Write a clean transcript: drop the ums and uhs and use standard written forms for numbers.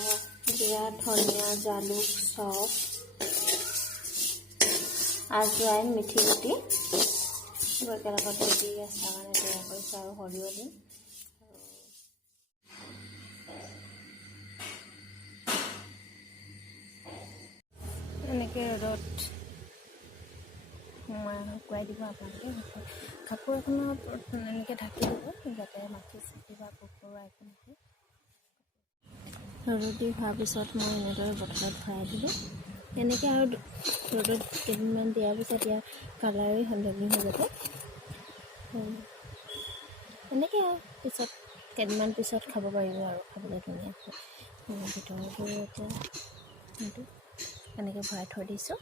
জিৰা ধনিয়া জালুক চফ আজৱাইন মিঠি গুটি একেলগতে দি আচাৰ কাৰণে তৈয়াৰ কৰিছোঁ আৰু সৰিয়হ দিম। এনেকৈ ৰ'দত শুকুৱাই দিব আপোনালোকে। কাপোৰ এখনত এনেকৈ ঢাকি দিব যাতে মাখি চাখি বা পোক পৰুৱা একো নহয়। ৰ'দত দি হোৱাৰ পিছত মই এনেদৰে বটলত ভৰাই দিলোঁ। এনেকৈ আৰু ৰ'দত কেইদিনমান দিয়াৰ পিছত ইয়াৰ কালাৰেই সলনি হৈ যাব। এনেকৈ আৰু পিছত কেইদিনমান পিছত খাব পাৰিব আৰু খাবলৈ ধুনীয়া হয়। ভিতৰতো এতিয়া সেইটো এনেকৈ ভৰাই থৈ দিছোঁ।